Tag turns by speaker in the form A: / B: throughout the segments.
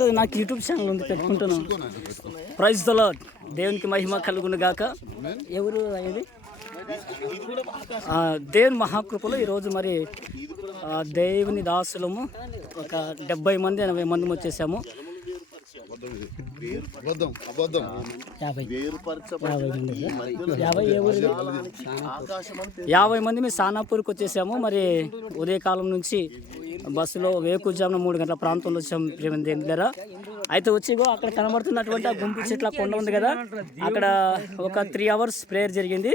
A: నాకు YouTube channel ఉంది పెట్టుకుంటున్నాను. ప్రైజ్ ద దేవునికి మహిమ కలుగును గాక. ఎవరు అనేది? దేవుని మహాకృపలో ఈరోజు మరి దేవుని దాసులము ఒక డెబ్బై మంది ఎనభై మంది వచ్చేసాము. యాభై. మంది యాభై మంది మేము సానాపూర్కి వచ్చేసాము. మరి ఉదయకాలం నుంచి బస్సులో వేకుజామున మూడు గంటల ప్రాంతంలో వచ్చాం ప్రేమ దగ్గర అయితే వచ్చి అక్కడ కనబడుతున్నటువంటి ఆ గుంపు చెట్ల కొండ ఉంది కదా అక్కడ ఒక త్రీ అవర్స్ ప్రేయర్ జరిగింది.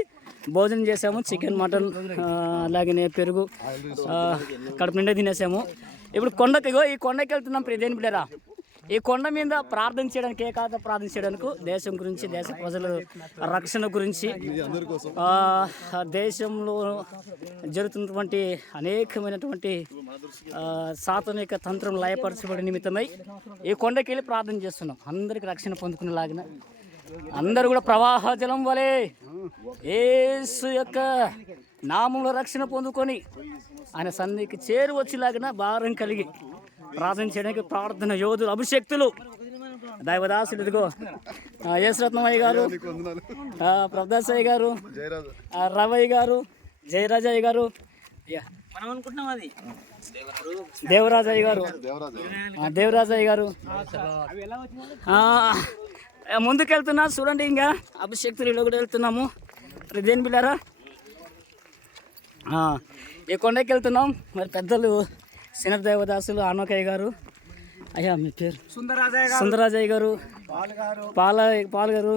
A: భోజనం చేసాము చికెన్ మటన్ అలాగే పెరుగు కడుపు నిండా తినేసాము. ఇప్పుడు కొండకి ఈ కొండకి వెళ్తున్నాం ప్రియ దేని బిడ్డరా ఈ కొండ మీద ప్రార్థన చేయడానికి ఏ కాదు ప్రార్థన చేయడానికి దేశం గురించి దేశ ప్రజల రక్షణ గురించి దేశంలో జరుగుతున్నటువంటి అనేకమైనటువంటి సాతనిక తంత్రం లయపరచబడి నిమిత్తమై ఈ కొండకి వెళ్ళి ప్రార్థన చేస్తున్నాం. అందరికి రక్షణ పొందుకునేలాగిన అందరూ కూడా ప్రవాహ జలం వలె ఏసు యొక్క నామంలో రక్షణ పొందుకొని ఆయన సన్నిధికి చేరువచ్చేలాగిన భారం కలిగి ప్రార్థన చేయడానికి ప్రార్థన యోధులు అభిషక్తులు. దైవదాసుడు ఇదిగో. ఆ, గారు
B: నీకు
A: ప్రభుదాసయ్య గారు రవయ్య గారు జయరాజయ్య గారు.
C: మనం అనుకుంటున్నాం అది
A: దేవరాజయ్య గారు. దేవరాజయ్య గారు. ఆ, ముందుకెళ్తున్నా చూడండి ఇంకా. అభిషక్తులు కూడా వెళ్తున్నాము. దేని బిళ్ళారా? ఈ కొండకి వెళ్తున్నాం మరి పెద్దలు సినప్ దేవదాసులు ఆనోకయ్య గారు. అయ్యా మీ పేరు?
C: సుందరాజయ్య
A: గారు.
C: పాల్
A: పాల గారు.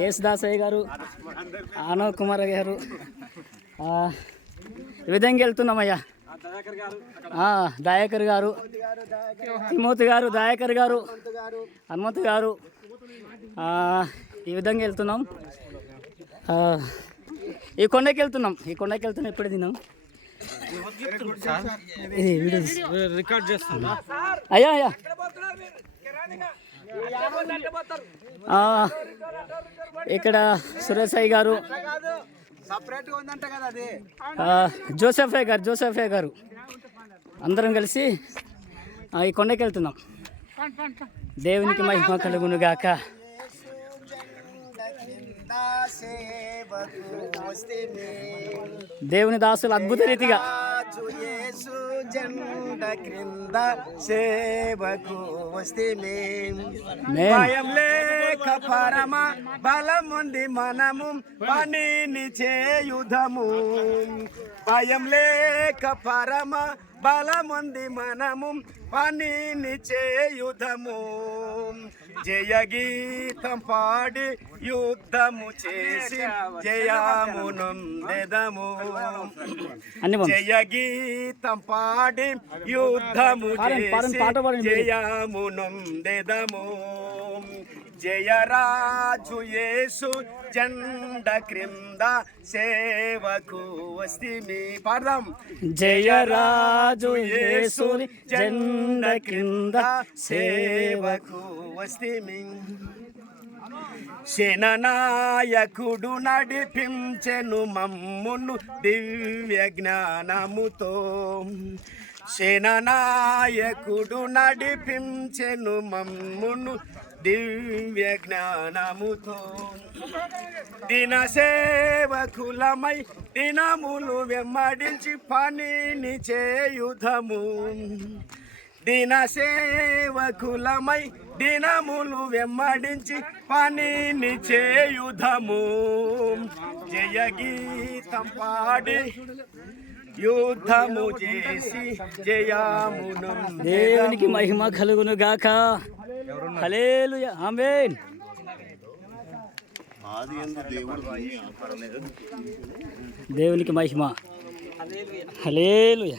A: యేసుదాసయ్య గారు. ఆనవ్ కుమార్ గారు. ఈ విధంగా వెళ్తున్నామయ్యా.
C: దయాకర్ గారు
A: ఆ, దయాకర్ గారు. తిమోతి గారు దయాకర్ గారు. హనుమంత్ గారు. ఈ విధంగా వెళ్తున్నాం. ఈ కొండకి వెళ్తున్నాం. ఈ కొండకి వెళ్తున్నాం ఎప్పుడు తిన్నాం.
C: రికార్డ్ చేస్తున్నా.
A: అయ్యా అయ్యా. ఇక్కడ సురేష్ గారు
C: సపరేట్ ఉందంట కదా అది
A: ఆ, జోసెఫే గారు జోసెఫే గారు. అందరం కలిసి ఈ కొండకి వెళ్తున్నాం. దేవునికి మహిమ కలుగును గాక దేవుని దాసులు అద్భుత రీతిగా
C: జెండ క్రింద సేవకు వస్తే
A: మేం
C: భయం లేక పరమ బలముంది మనము పనిని చేయుధము భయం లేక పరమ బలముంది మనము పనిని చేయుధము జయ గీతం పాడి యుద్ధము చేసి జయమునందెదము. జయ గీతం పాడి యుద్ధము చేసి. జయమునందెదము జయరాజు యేసు జెండ క్రింద సేవకు వస్తిమి పాడదాం.
A: జయరాజు యేసుని జెండ క్రింద
C: సేవకు వస్తిమి శననాయకుడు నడిపించెను మమ్మును దివ్య జ్ఞానముతో. శననాయకుడు నడిపించెను మమ్మును దివ్య జ్ఞానముతో. దిన సేవకులమై దినములు వెమ్మడించి పనిని చేయుధము దిన సేవకులమై దినములు వెంబడించి పనిని చేయుధము జయ గీతం పాడి యుద్ధము చేసి జయామును
A: దేవునికి మహిమ కలుగును గాక హల్లెలూయా. ఆమేన్. దేవునికి మహిమ. హల్లెలూయా.